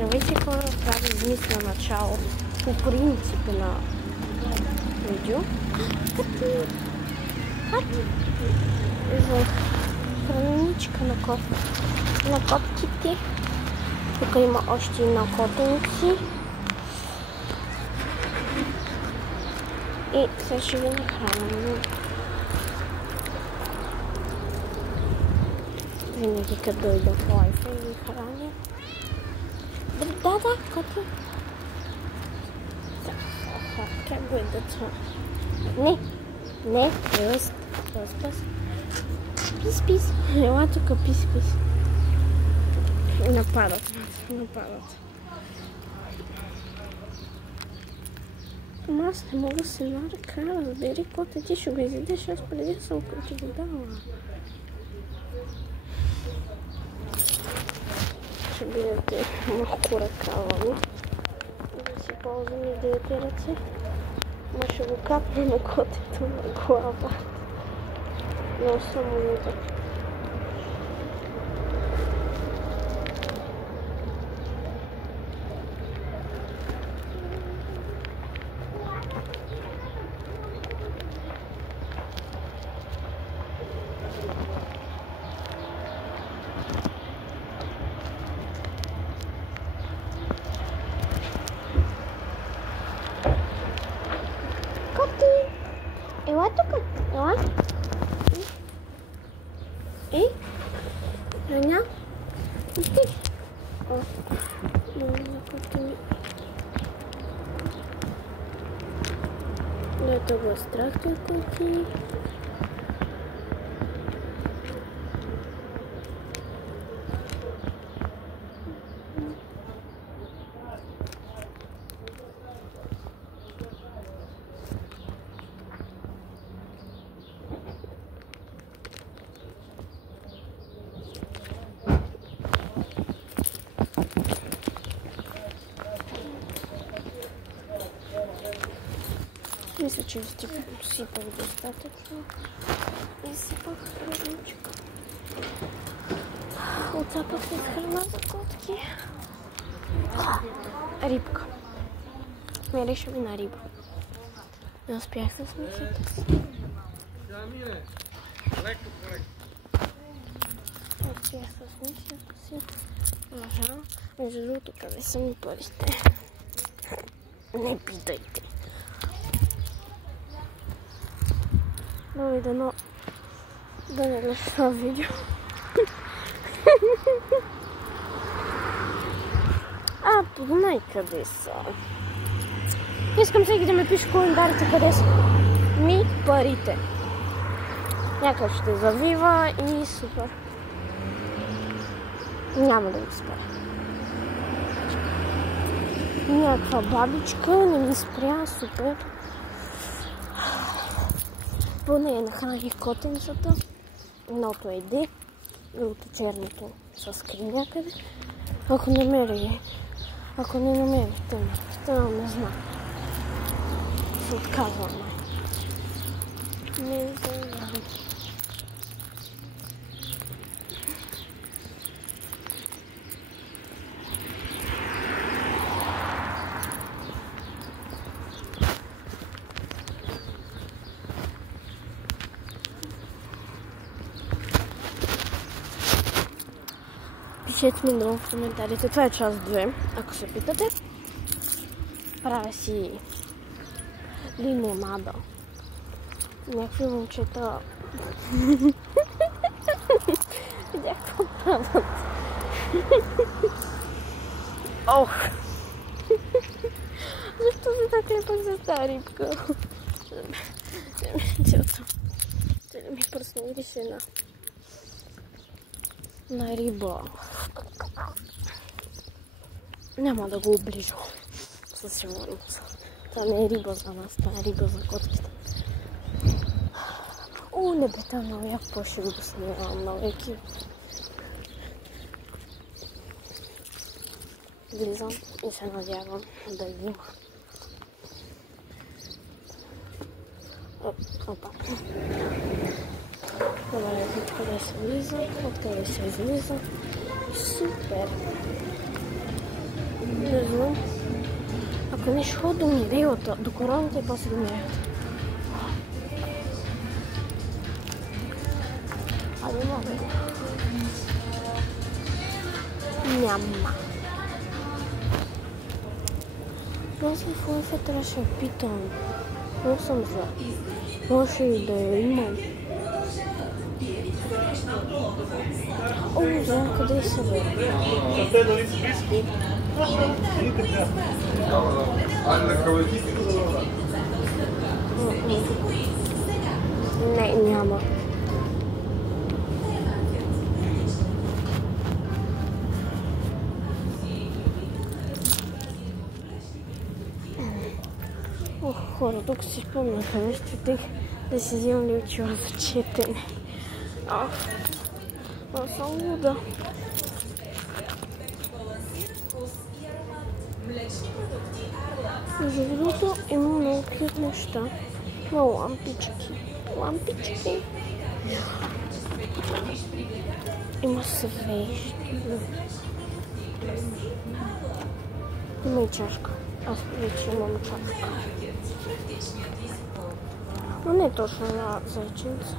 Здравейте хора, това ви измисля начало по принцип на видео. За храничка на котките. Тук има още една котенци. И сега ще ви нахраним. Винаги като дойда в лайфа и ви храня. Да, коти. Как го е дъцва? Не, ръст. Пис. Ела тук пис. Нападат. Ама аз не мога да се наръка, разбери, коте ти ще го изядеш, аз преди съм ти го дала. Ще бидете малко ръкавани. Да си ползваме двете ръце. Ма ще го капна на котето на глава. Много съм луда. Ела тук, ела. Раня. И ти. Ето го страх той коти. Мисля, че ви сипах достатъчно. И сипах храничка. Отцапах с храна за котки. Рибка. Мирише ми на риба. Не успях с мисията си. Успях с мисията си. Ага. Между другото, къде са ми парите? Не питайте. Но и дано да не гледаш това видео. Познай къде са. Искам всеки да ме пише в коментарите къде са ми парите. Някак ще завива и супер. Няма да ми спра. Някаква бабичка не ми спря, супер. Поне нахраних котенцата. Едното е иде, другото черното се скри някъде. Ако не намери, тъмно не знам. Се отказвам. Не знам. Пишете ми долу в коментарите. Това е част 2, ако се питате. Правя си лимонада. Някакви момчета видях какво правят. Ох! Защо се така лепах за тази рибка? Те ми пръсна гришена на риба. Няма да го оближа. Със сигурност. Това не е риба за нас, това е риба за котките. Небета много як по-ще го снимавам на екип. Влизам и се надявам да има. Опа. Добре, откъде се влиза, откъде се излиза. Супер! Не знам. Ако не ще ходя до неделата, до короната и после до неделата. Абе, мога да. Няма. Аз в Лънфа трябваше да питам. Но съм за. Може и да я имам. О, знам къде са бе. Не, няма. Ох, хора, тук си спомняха нещо, да си взимам ли очила за четене. Аз съм луда. Между другото има много кют неща. Има лампички. Лампички. Има свещи. Има и чашка. Аз вече имам чашка. Но не точно на зайчинца.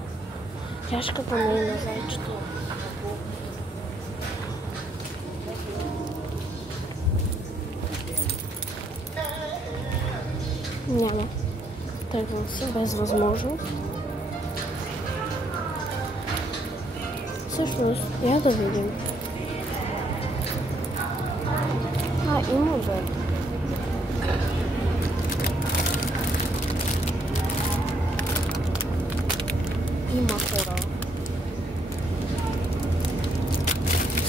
Чашката не е на зайчето. Няма. Тръгвам си без възможност. Всъщност, я да видим. Има бе. Има хора.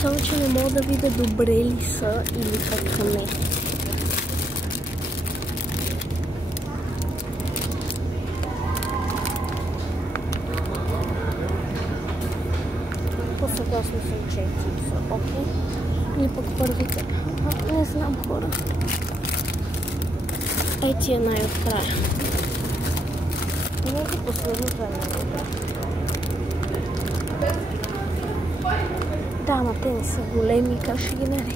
Само, че не мога да видя добре ли са или как не. По-съгласно съм, че са окей. Или пък първите. Не знам, хора. Ей ти е най-открая. Не е последното е най-открая. Да, ма те не са големи, как ще ги нареш?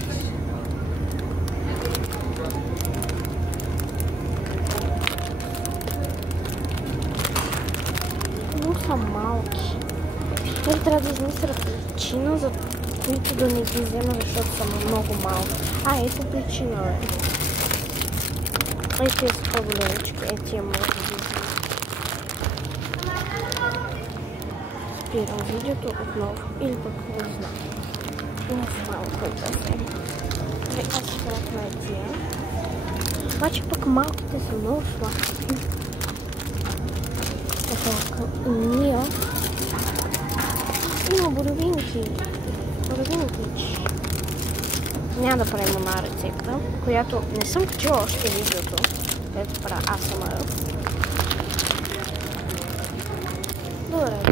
Но са малки. Той трябва да измисля причина, за които да не ги взема, защото са много малки. Ето причина, бе. Ей, тия са по-големички. Ей, тия може да ги взема. Спирам видеото отново. Или пък не знам. Не знам кой да взема. Аз ще хватна и тия. Обаче пък малките са много сладки. Ето, ние има боровинки. Боровинки. Няма да правим една рецепта, която не съм качила още видеото, където правя ASMR. Добре.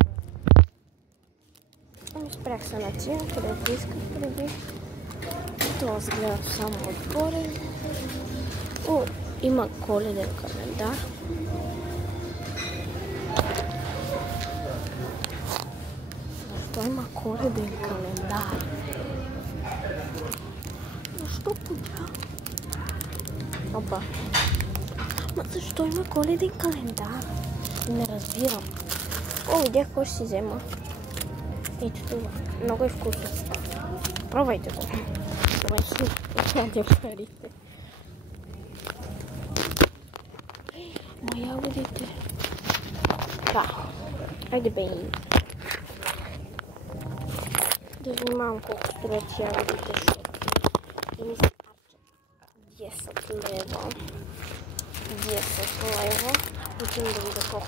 Ами спрях се на тия, където исках преди. Това сгледам само отгоре. О, има коледен календар. Защо има коледен календар? Защо подя? Опа. Ма защо има коледен календар? Не разбирам. О, видях какво ще си взема. Ето това. Много е вкусно. Пробвайте го. Това ще ядя парите. Ма ягодите. Да. Айде бе. Да внимавам колко струват ягодите, защото и ми се пачат 10 лева. 10 лева. Отим да видя колко.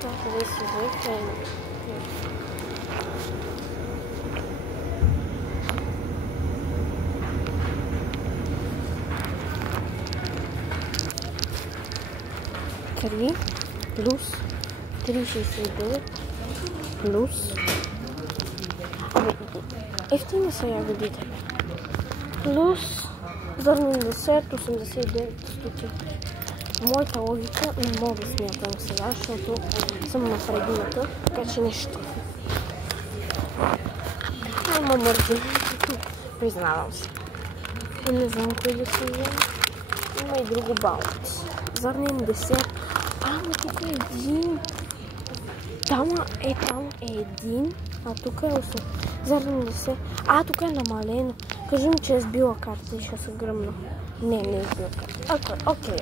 Това се взех. Плюс 3,69 плюс ефтини са ягодите. Плюс зърнен десерт 89 стотинки. Моята логика не мога да смятам сега, защото съм на предината, така че нещо. Ама мързи. Признавам се. И не знам кой да се вземе. Има и друго баунти. Зърнен десерт. Ама тук е един. Там е един, а тук е 8. Зърнен десерт. Тук е намалено. Кажи ми, че е сбила карта и ще се гръмна. Не е сбила карта. Окей.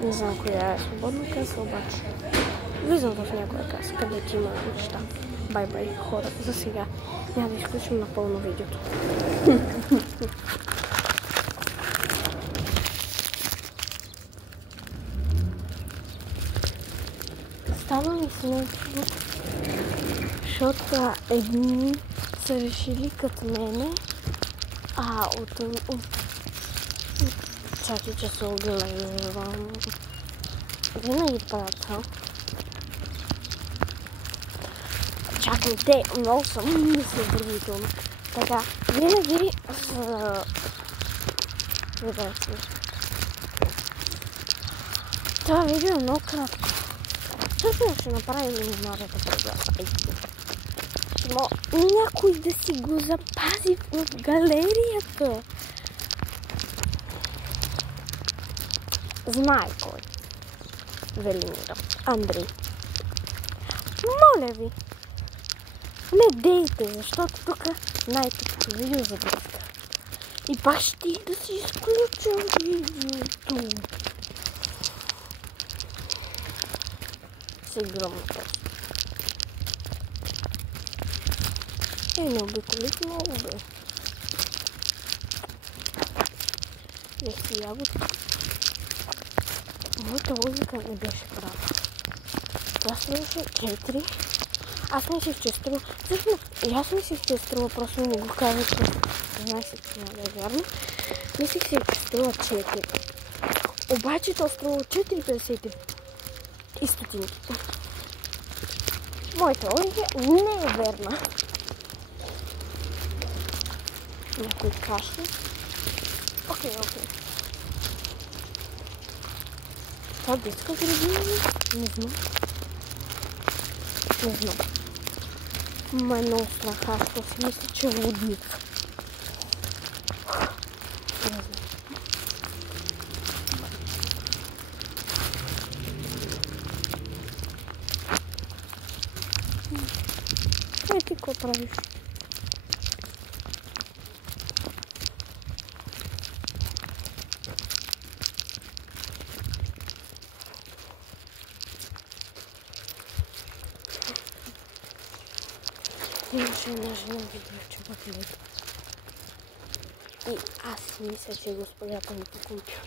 Не знам коя е свободна каса, обаче. Влизам в някоя каса, където има неща. Бай, хора. За сега няма да изключим напълно видеото. Става ми смешно, защото едни са решили като мене, чакай, че се оглеждам. Винаги правя. Чакайте, много съм мисловървителна. Така, винаги това видео е много кратко. Всъщност ще направим минималната програма. Някой да си го запази в галерията. Знае кой. Велимира. Андрей. Моля ви. Не дейте, защото тук най-тъпото видео забравка. И пак ще да си изключа видеото. Се гръмна просто. Не обиколих много, бе. Ех, ягодки. Моята логика не беше права. Това струваше 4. Аз мислих, че струва. Всъщност, и аз мислих, че струва, просто не го казах, че знаех се, че няма да е вярно. Мислих си, че струва 4. Обаче то струва 4,50 и стотинки. Моята логика не е верна. Някой кашля. Окей. Това детска градина ли? Не знам. Ма е много страх, аз си мисля, че е лудник. Не знам. Ти какво правиш? Имаше една жена видео, че и аз си мисля, че господята ми по компютъра.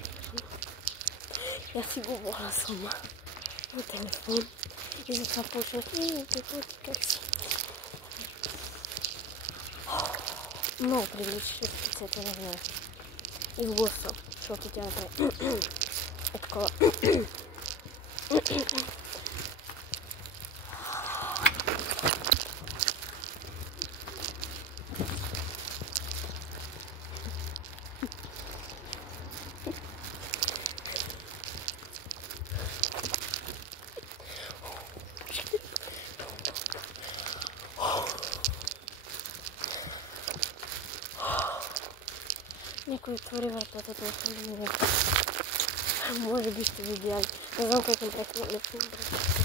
И аз си говоря сама на телефон. И затова почнах как си. Много прилича специята на нея. И в гласа, защото тя направи е такова. Някой отвори вратата, това съм не видя. Може би сте видяли. Не знам как направих на лепно вратата.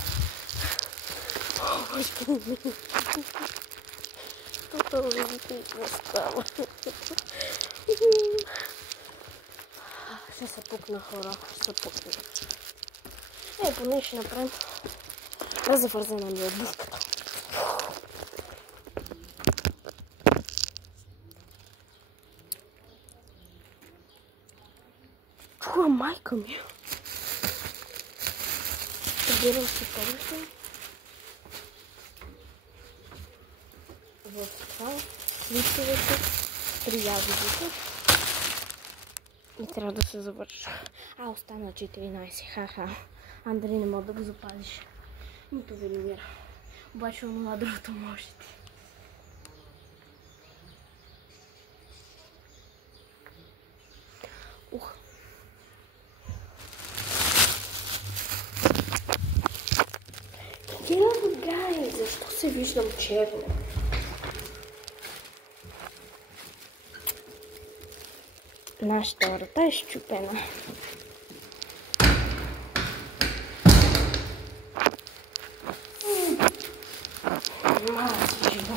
Божки не ми. Това видите и не става. Ще се пукна, хора. Ще се пукна. Поне ще направим завързана ми обувката. Чула майка ми. Събирам си парите. В това листовете, 3 ягодите. И трябва да се завърша. Остана 14. Ха-ха. Андрей, не мога да го запазиш. Нито Велимира. Обаче онова другото можете. Hello guys, защо се виждам черно? Нашата врата е счупена. Малко си живо.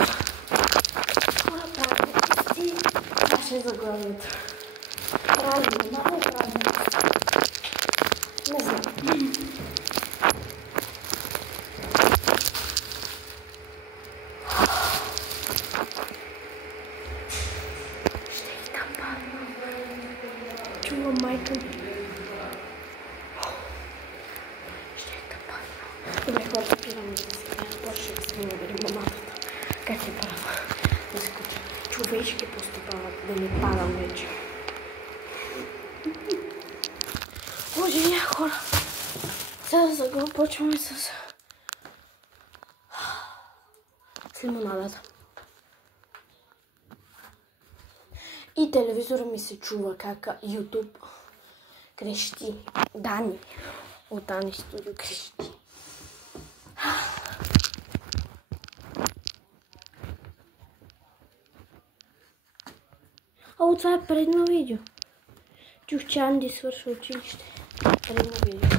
Хора, правите си. Това ще е заглавието. Празни, много празни. Не знам. Чувам майка ми. Ще е тъпано. Добре, хора, спирам да се гледам. Почва да се не бъде мамата. Как е права? Да се купя. Човешки постъпават, да не падам вече. Боже, я хора. Сега започваме с лимонадата. И телевизора ми се чува как YouTube крещи. Дани. От Дани Студио крещи. О, това е предно видео. Чух, че Анди свършва училище. Предно видео.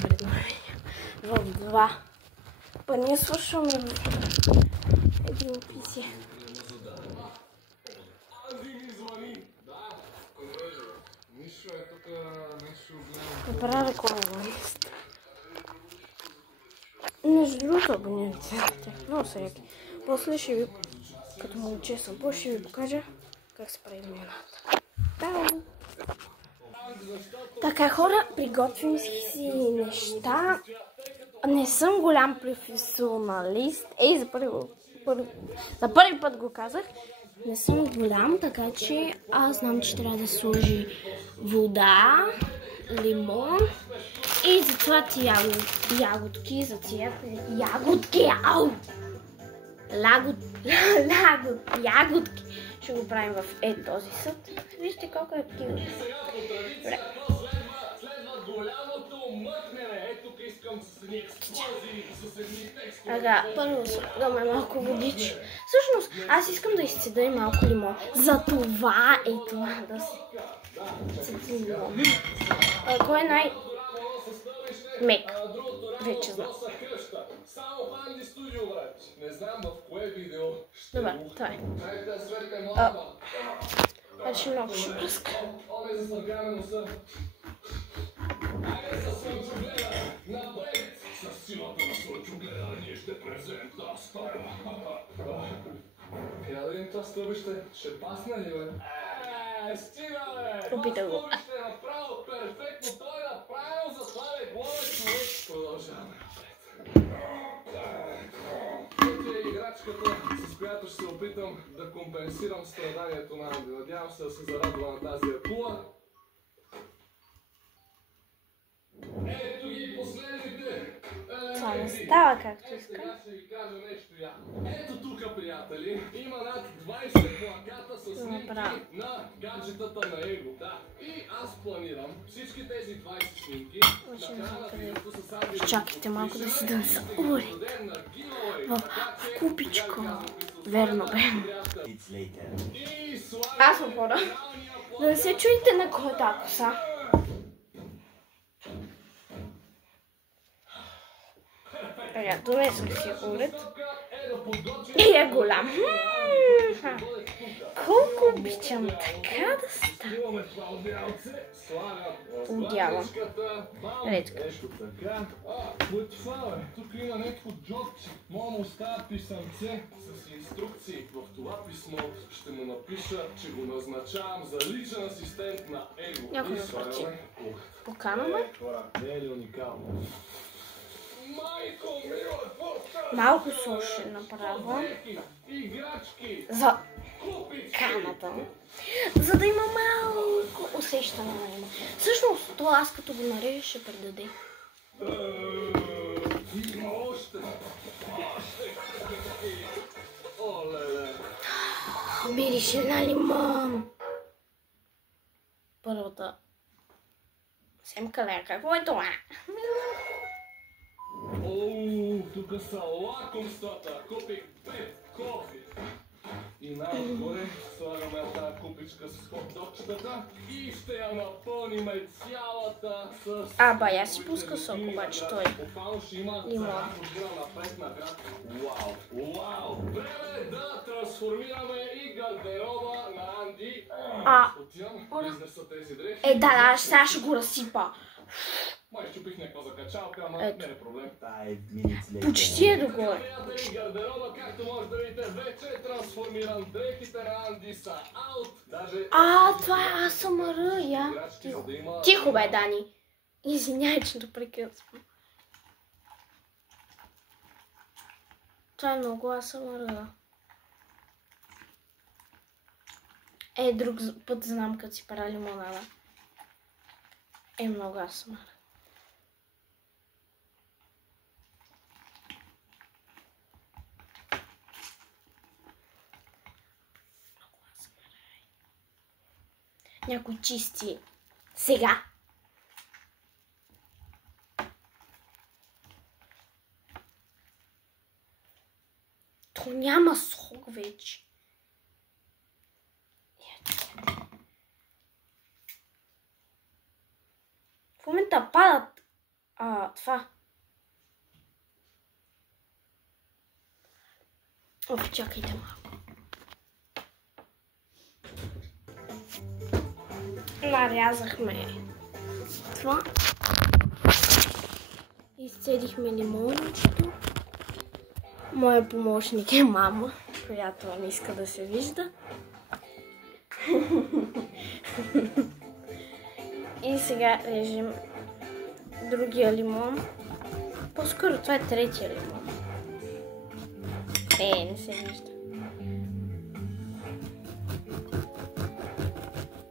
В 2. Па ние свършваме в един описие. Направя реклама. Между другото, абонирайте се на тях. Много са яки. После ще ви, като момче съм, после ще ви покажа как се прави лимонада. Така, хора, приготвим си неща. Не съм голям професионалист. Ей, за първи път го казах. Не съм голям, така че аз знам, че трябва да сложи вода, лимон и за това ти ягодки, за тия ягодки, ау! Ягодки. Ще го правим в този съд. Вижте колко е активно. Добре. Ага, първо слагаме малко водичка. Всъщност, аз искам да изцеда и малко лимон. За това е това да се цеди лимон. Кой е най-мек? Вече знам. Добре, това е. Значи много ще пръска. Със силата на слънчогледа ние ще превземем тази стая. Я да видим това стълбище. Ще пасне ли, бе? Стига, бе! Опитай го. Стълбище е направо перфектно. Той е направил за това легло, бе, човек. Продължаваме напред. Ето е играчката, с която ще се опитам да компенсирам страданието на Анди. Надявам се да се зарадва на тази акула. Ето ги последните. Това не става както искам. Ще ви кажа нещо я. Ето тук, приятели, има над 20 плаката с снимки на гаджетата на Его. Да. И аз планирам всички тези 20 снимки на края на видеото с Анди. Чакайте малко да си дам съури. В купичка. Верно бе. Аз съм хора. Да не се чуете на кой е тази коса. Сега, донесох си уред. И е голям. Колко обичам така да става. Удявам. Редка. Тук има някакво джобче. Мога му оставя писъмце с инструкции. В това писмо ще му напиша, че го назначавам за личен асистент на Его. Някой ме прочи. Поканаме. Не е ли уникално? Малко соус ще направя за каната, за да има малко усещане на има. Всъщност, това аз като го нарежа ще предаде. Мирише на лимон. Първата семка лека. Какво е това? Тук тук са лакомствата. Купих 5 кофи. И най-отгоре слагаме тази купичка с хот-догчетата и ще я напълниме цялата с... Бая си пуска сок, обаче той. Буквално ще има цяла година напред. Вау! Вау! Време да трансформираме и гардероба на Анди. Отивам, виждаш са тези дрехи. Да, сега ще го разсипа. Май щупих някаква закачалка, ама не е проблем. Почти е догоре. Гардероба, както може да видите, вече е трансформиран. Дрехите на Анди са аут. Това е АСМР, я. Тихо бе, Дани. Извиняй, че да прекъсвам. Това е много АСМР. Друг път знам, като си пара лимонада. Много АСМР. Някой чисти. Сега. То няма сок вече. В момента падат това. Чакайте малко. Нарязахме това. Изцедихме лимончето. Моя помощник е мама, която не иска да се вижда. И сега режем другия лимон. По-скоро това е третия лимон. Не се вижда.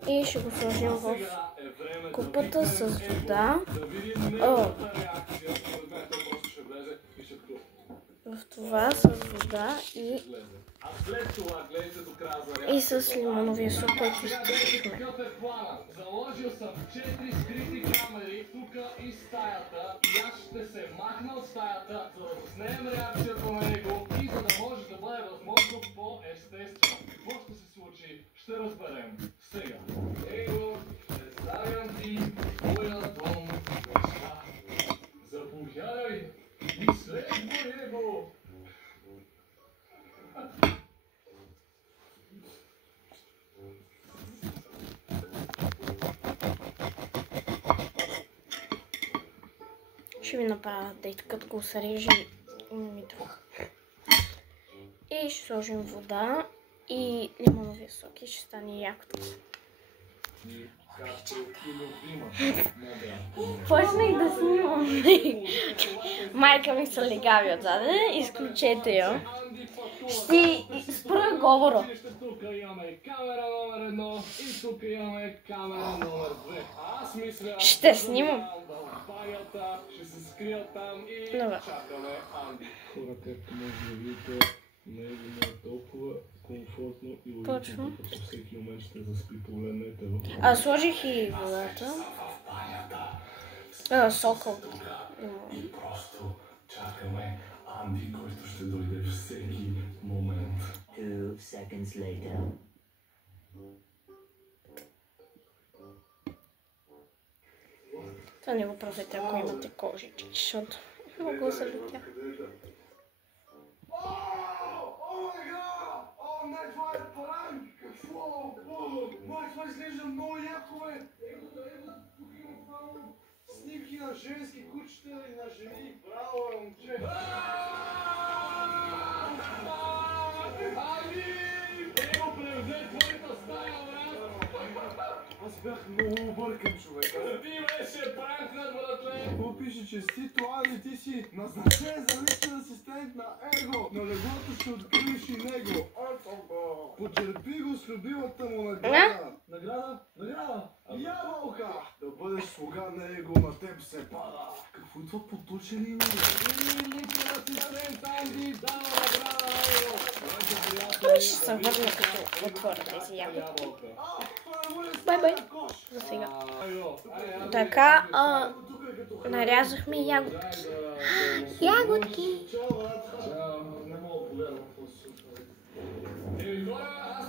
И ще го сложим в купата с вода. В това с вода и с лимоновия сок, който изтъкнахме. Заложил съм 4 скрити камери тук и стаята. И аз ще се махна от стаята, за да заснеем реакцията на него и за да може да бъде възможно по-естествено. Какво ще се случи? Ще разберем сега. Его, представям ти твоя дом. Заповядай и следвай его. Ще ви направя дейт, като го среже и ми друг. И ще сложим вода и лимоновия сок и ще стане якото. Почнах да снимам. Майка ми са легави отзаде, изключете я. Ще спра говора. Тук имаме камера номер 1 и тук имаме камера номер 2. Ще снимам. Ще се скрия там и чакаме Анди. Хора, както може да видите, него му е толкова комфортно и уютно, като всеки момент ще заспи, погледнете го. Сложих и водата. Сока. И просто чакаме Анди, който ще дойде всеки момент. 2 seconds later. Това не го правете, ако имате кожички, защото много го залетя. Не, това е пранк! Какво? Това изглежда много яко, бе! Тук има право снимки на женски кучета и на жени. Браво, момче! Ами! Его превзе твоята стая, брат! Аз бях много объркан, човек. Ти беше пранкнат, братле! Какво пише, че си това ли ти си назначен за личен асистент на Его? На леглото ще откриеш и него. Почерпи го с любимата му награда. Награда? Ябълка! Да бъдеш слуга на Его, на теб се пада. Какво е това поточени има? Личен асистент Анди дава награда на Его. Ще се върна, като отворя тези ябълки. Бай. За сега. Така, нарязахме ягодки. Ягодки.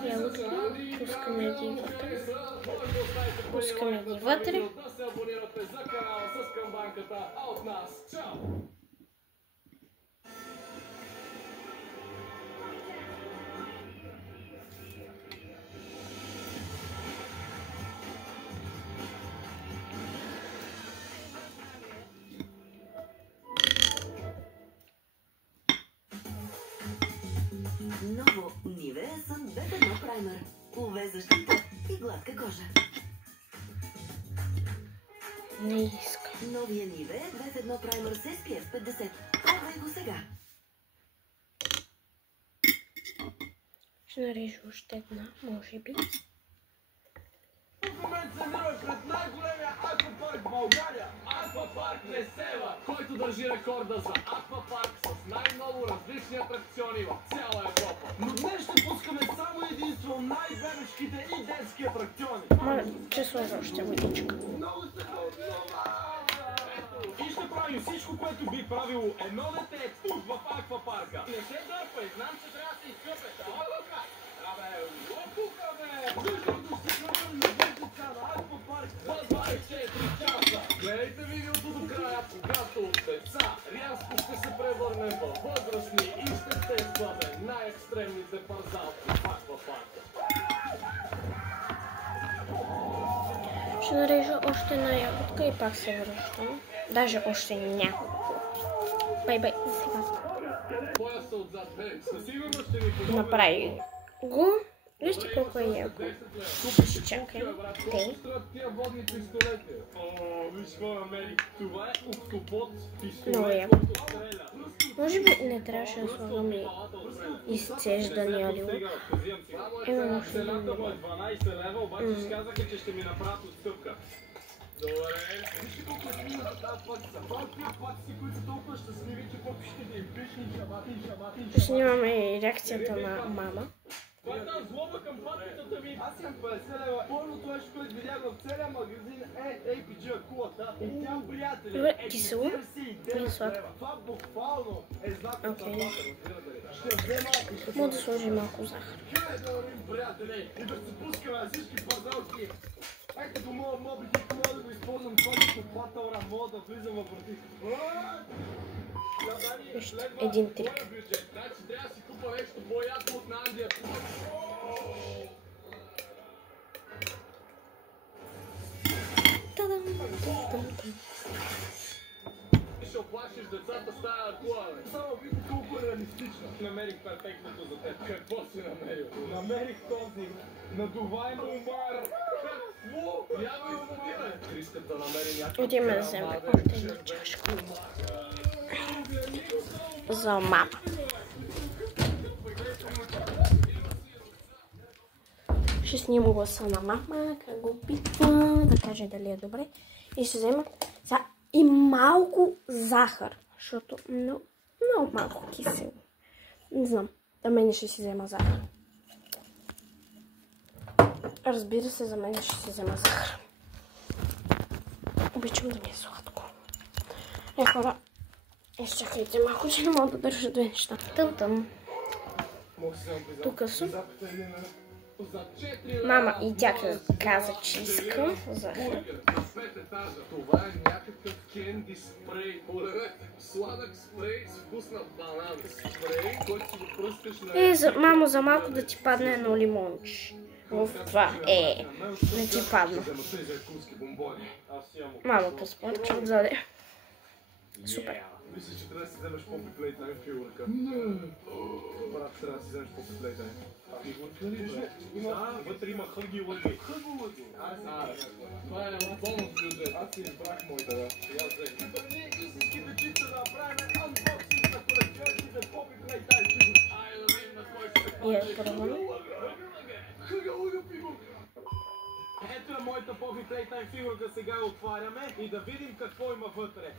Ягодки. Пускаме ги вътре. Пускаме ги вътре. Ново Nivea Sun B1 Primer. UV защита и гладка кожа. Не искам. Новия Nivea B1 Primer с SPF 50. Пробвай го сега. Ще нарежа още една, може би. В момента се намираме пред най-големия аквапарк в България. Аквапарк Несела, който държи рекорда за аквапарк с най-много различни атракциони в цяла Европа. Но днес ще пускаме само единствено най-бебешките и детски атракциони. Моля, че сложа още водичка. Много се вълнува! И ще правим всичко, което би правило едно дете тук в аквапарка. Не се дърпай, знам, че трябва да се изкъпете. Абе, лопука, бе! Защото ще бъдем на въртица на аквапарк за 24 часа. Гледайте видеото до края, когато от деца рязко ще се превърнем във възрастни и ще тестваме най-екстремните парзалки в аквапарка. Ще нарежа още една ягодка и пак се връщам. Даже още няколко. Бай-бай, сега. Пояса отзад, със сигурност ще ви помогне. Направи го. Вижте колко е яко. Чакай. Тей. Тия водни пистолети. Виж какво намери. Това е октопод пистолет, Много яко. който стреля. Може би не трябваше да слагам и изцеждания лило. Имам още един Цената му е лило. 12 лева, обаче ще казаха, че ще ми направят отстъпка. Добре. Вижте колко е снимата тази пътица. Това тия пътици, които са толкова щастливи, че колко ще да им пишни, шамати. Снимаме и реакцията на мама. Това е тази злоба към пътицата ми. Аз имам 50 лева. Първото нещо, което видях в целия магазин е APG кулата. И тя, приятели, Добре, кисело? 49 Или сладко? лева. Това буквално е знак от Окей. заплата, разбирате ли? Ще взема и ще Мога да сложи малко захар. Хай да вървим, приятели, и да се пускаме на всички парзалки. Ето до моя мобитик, мога да го използвам който платълра, мога да влизам във врати. Вижте, един трик. Значи трябва да си купа нещо по-яко от на Англия. Та-дам, та-дам. Ще оплашиш децата с тая акула, бе. Само види колко е реалистично. Намерих перфектното за теб. Какво си намерил? Намерих този надуваем умар. Какво? Няма и умира. Искат да намери някакъв... Отиваме да вземем още една чашка. За мама. Ще снимам гласа на мама, как го опитва, да каже дали е добре. И ще взема и малко захар, защото много малко кисело. Не знам, за мен ще си взема захар. Разбира се, за мен ще си взема захар. Обичам да ми е сладко. Хора, изчакайте малко, че не мога да държа две неща. Тъм-тъм. Тук съм. Мама и тя каза, че иска захар. Това е някакъв кенди спрей. Сладък спрей с вкус на банан. Спрей, който си го пръскаш на... Мамо, за малко да ти падне едно лимонче. В това не ти падна. Мамо, поспорча отзаде. Супер. Мисля, че трябва да си вземеш Poppy Playtime фигурка. Брат, трябва да си вземеш Poppy Playtime. Фигурка ли? Вътре има хъги лъги. Хъги. Това е бонус бюджет. Аз си избрах моята, да. Ние истинските чиста да направим анбоксинг на колекционните Poppy Playtime фигурки. Айде да видим на кой ще се пробваме. Хъга лъга фигурка. Ето е моята Poppy Playtime фигурка, сега я отваряме и да видим какво има вътре.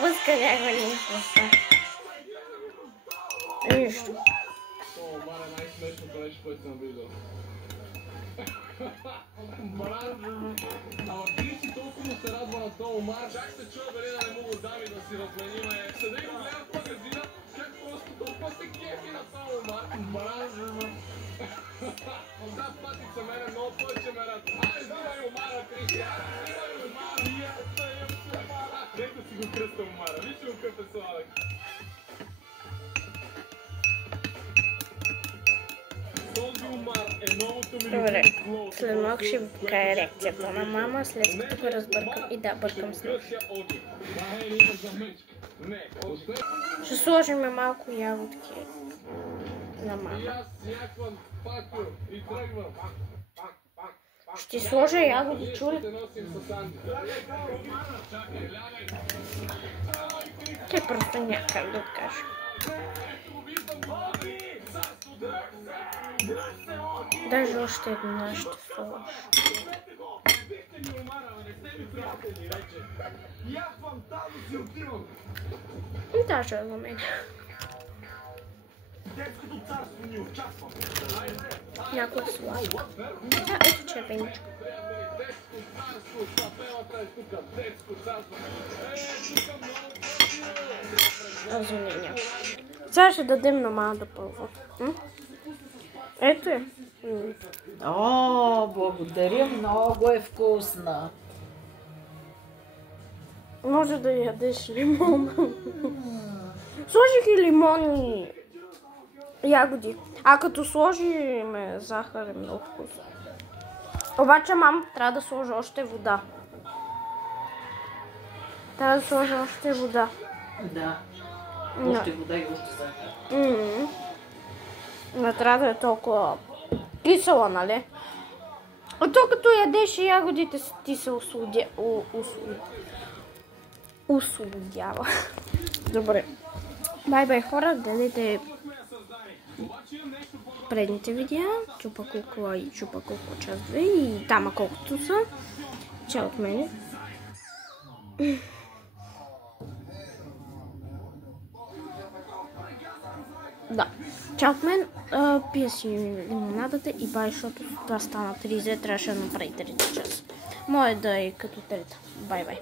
Пуска някаква нещо. Нищо. Мара, най-смешното нещо, което съм виждал. Брат, ама ти си толкова му се радва на този Омар. Чак се чува дали да не му го дам и да си размениме. Седа и го гледам в магазина, как просто толкова се кефи на този Омар. Брат, да, патица мене много повече ме радва. Айде, взимай Омара, Криши, айде, взимай Омара. Нека си го кръста Омара, виж го къв е сладък. Добре, след малко ще ви покая реакцията на мама, след като го разбъркам и да, бъркам с нож. Ще сложим малко ягодки на мама. Ще сложа ягоди, чули? Те просто няма как да откажа. Даже още една ще сложа. И даже за мен. Някой сладко. Да, ето червеничко. Разумение. Сега ще дадем на мама да пробва. Ето е. О, благодаря, много е вкусна. Може да ядеш лимон. Сложих и лимон и ягоди. А като сложим захар е много вкусно. Обаче, мам, трябва да сложа още вода. Трябва да сложа още вода. Да. Още вода и още захар. Не трябва да е толкова кисела, нали? А то като ядеш ягодите ти се осудява. Добре. Бай-бай, хора, гледайте предните видеа. Чупа кукла и Чупа кукла част 2 и тама колкото са. Чао от мене. Да. Чао от мен. Пия си лимонадата и бай, защото това стана 3, трябваше да направи 3 часа. Може да е като трета. Бай-бай.